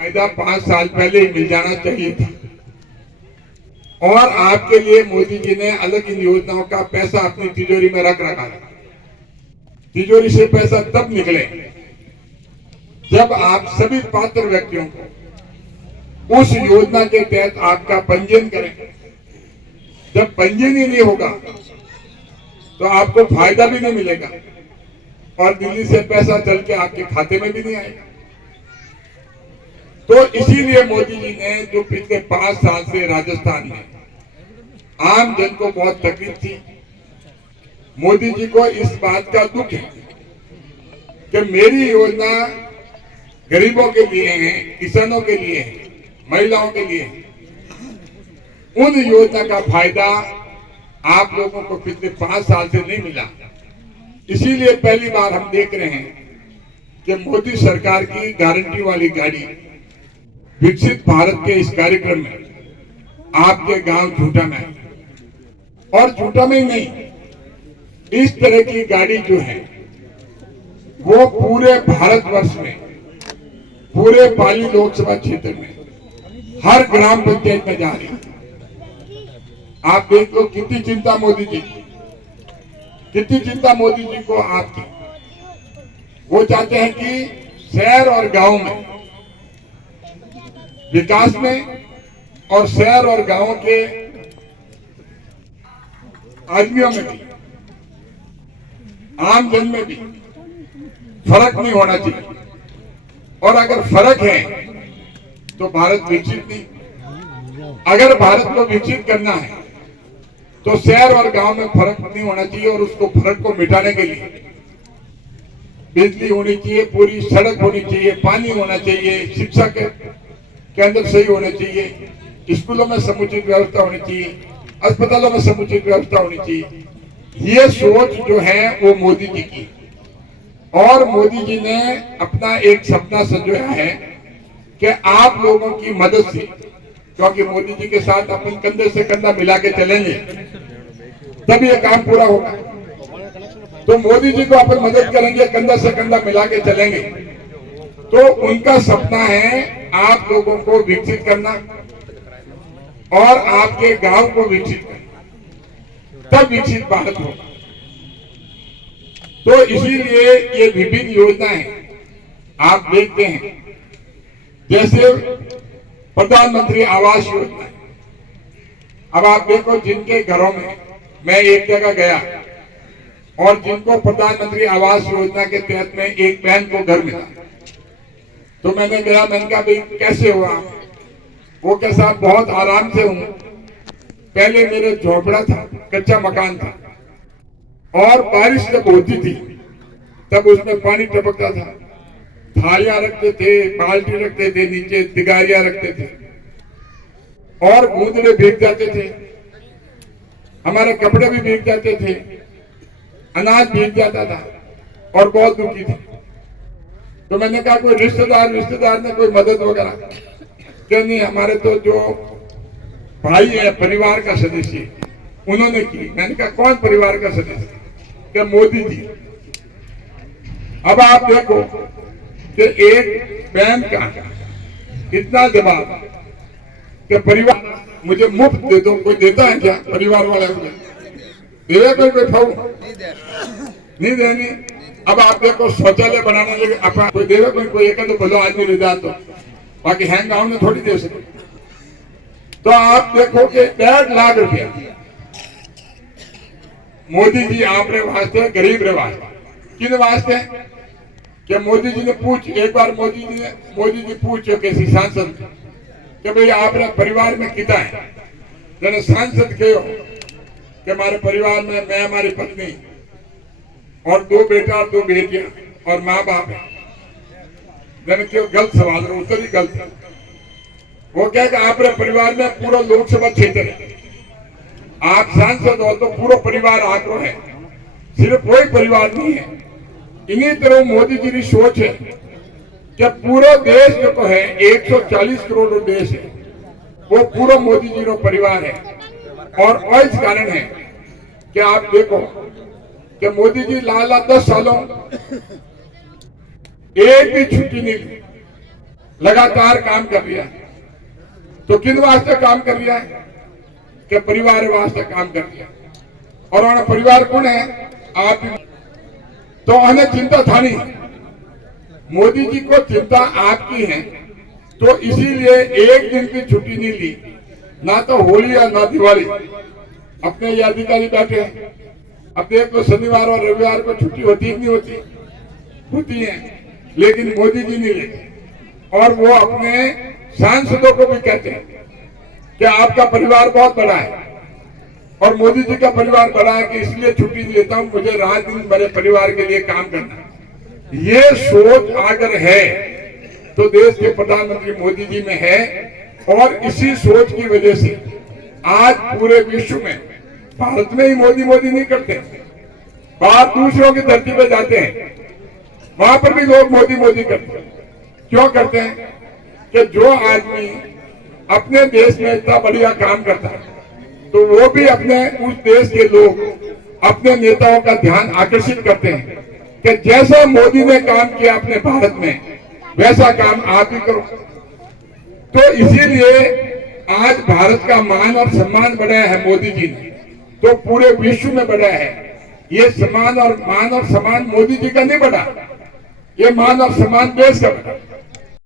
फायदा 5 साल पहले ही मिल जाना चाहिए था। और आपके लिए मोदी जी ने अलग इन योजनाओं का पैसा अपनी तिजोरी में रख रखा है। तिजोरी से पैसा तब निकले जब आप सभी पात्र व्यक्तियों को उस योजना के तहत आपका पंजीयन करें। जब पंजीयन ही नहीं होगा तो आपको फायदा भी नहीं मिलेगा और दिल्ली से पैसा चल के आपके खाते में भी नहीं आएगा। तो इसीलिए मोदी जी ने जो पिछले 5 साल से राजस्थान में आम जन को बहुत तकलीफ थी, मोदी जी को इस बात का दुख है कि मेरी योजना गरीबों के लिए है, किसानों के लिए है, महिलाओं के लिए है। उन योजना का फायदा आप लोगों को पिछले 5 साल से नहीं मिला। इसीलिए पहली बार हम देख रहे हैं कि मोदी सरकार की गारंटी वाली गाड़ी विकसित भारत के इस कार्यक्रम में आपके गांव झूठा में, और झूठा में ही नहीं, इस तरह की गाड़ी जो है वो पूरे भारतवर्ष में, पूरे पाली लोकसभा क्षेत्र में हर ग्राम पंचायत में जा रही है। आप देख लो कितनी चिंता मोदी जी की, कितनी चिंता मोदी जी को आपकी। वो चाहते हैं कि शहर और गांव में विकास में और शहर और गांव के आदमियों में भी, आम जन में भी फर्क नहीं होना चाहिए। और अगर फर्क है तो भारत विकसित नहीं। अगर भारत को विकसित करना है तो शहर और गांव में फर्क नहीं होना चाहिए, और उसको फर्क को मिटाने के लिए बिजली होनी चाहिए, पूरी सड़क होनी चाहिए, पानी होना चाहिए, शिक्षा के केंद्र सही होने चाहिए, स्कूलों में समुचित व्यवस्था होनी चाहिए, अस्पतालों में समुचित व्यवस्था होनी चाहिए। ये सोच जो है वो मोदी जी की। और मोदी जी ने अपना एक सपना संजोया है कि आप लोगों की मदद से, क्योंकि मोदी जी के साथ अपन कंधे से कंधा मिला के चलेंगे तब ये काम पूरा होगा। तो मोदी जी को अपन मदद करेंगे, कंधा से कंधा मिला के चलेंगे। तो उनका सपना है आप लोगों को विकसित करना और आपके गांव को विकसित करना, तब विकसित भारत होगा। तो इसीलिए ये विभिन्न योजनाएं आप देखते हैं, जैसे प्रधानमंत्री आवास योजना। अब आप देखो जिनके घरों में, मैं एक जगह गया और जिनको प्रधानमंत्री आवास योजना के तहत में एक बहन को घर मिला, तो मैंने गया, मैंने कहा भाई कैसे हुआ? वो कैसा, बहुत आराम से हूं। पहले मेरे झोपड़ा था, कच्चा मकान था, और बारिश जब होती थी तब उसमें पानी टपकता था, थालियां रखते थे, बाल्टी रखते थे, नीचे तिगारियां रखते थे, और गूंदड़े भीग जाते थे, हमारे कपड़े भी भीग जाते थे, अनाज भीग जाता था, और बहुत दुखी थे। तो मैंने कहा कोई रिश्तेदार ने कोई मदद वगैरह? क्या नहीं, हमारे तो जो भाई है, परिवार का सदस्य, उन्होंने की। मैंने कहा कौन परिवार का सदस्य? क्या मोदी जी। अब आप देखो कि एक बहन का इतना जवाब कि परिवार मुझे मुफ्त दे दो। कोई देता है क्या? परिवार वाला मुझे दे, कोई फाऊ नहीं देनी। अब आप देखो शौचालय बनाने लगे, अपना कोई देवे, कोई एक तो भलो आदमी ले जाए, तो बाकी हैंग गांव में थोड़ी दे सके। तो आप देखो कि 1.5 लाख रुपया मोदी जी आपने वास्ते, गरीब रे वास्ते, किन वास्ते? कि मोदी जी ने एक बार मोदी जी पूछो किसी सांसद कि भाई आपने परिवार में कितना है? जने सांसद कहो कि हमारे परिवार में मैं, हमारी पत्नी और 2 बेटा और 2 बेटियां और माँ बाप है। मैंने क्यों गलत सवाल, उत्तर ही गलत है। वो क्या कि आपके परिवार में पूरा लोकसभा क्षेत्र है, आप सांसद हो तो पूरा परिवार आग्रह है, सिर्फ कोई परिवार नहीं है। इन्हीं तरह मोदी जी की सोच है कि पूरा देश जो है 140 करोड़ देश है, वो पूरा मोदी जी का परिवार है। और इस कारण है कि आप देखो कि मोदी जी लाला 10 सालों एक भी छुट्टी नहीं ली, लगातार काम कर रहा है। तो किन वास्ते काम कर रहा है? कि परिवार वास्ते काम कर रहा है। और उन्होंने परिवार कौन है? आप। तो हमें चिंता था नहीं, मोदी जी को चिंता आपकी है, तो इसीलिए एक दिन की छुट्टी नहीं ली, ना तो होली या ना दिवाली। अपने ये अधिकारी बैठे हैं, अब देख लो शनिवार और रविवार को छुट्टी होती ही नहीं होती, होती है, लेकिन मोदी जी नहीं लेते। और वो अपने सांसदों को भी कहते हैं कि आपका परिवार बहुत बड़ा है और मोदी जी का परिवार बड़ा है कि इसलिए छुट्टी नहीं लेता हूं, मुझे रात दिन मेरे परिवार के लिए काम करना है। ये सोच अगर है तो देश के प्रधानमंत्री मोदी जी में है। और इसी सोच की वजह से आज पूरे विश्व में, भारत में ही मोदी मोदी नहीं करते, बाहर दूसरों की धरती पर जाते हैं, वहां पर भी लोग मोदी मोदी करते हैं। क्यों करते हैं? कि जो आदमी अपने देश में इतना बढ़िया काम करता है तो वो भी अपने उस देश के लोग अपने नेताओं का ध्यान आकर्षित करते हैं कि जैसा मोदी ने काम किया अपने भारत में, वैसा काम आप भी करो। तो इसीलिए आज भारत का मान और सम्मान बढ़ाया है मोदी जी ने, तो पूरे विश्व में बढ़ा है। ये मान और सम्मान मोदी जी का नहीं बढ़ा, ये मान और सम्मान देश का बढ़ा।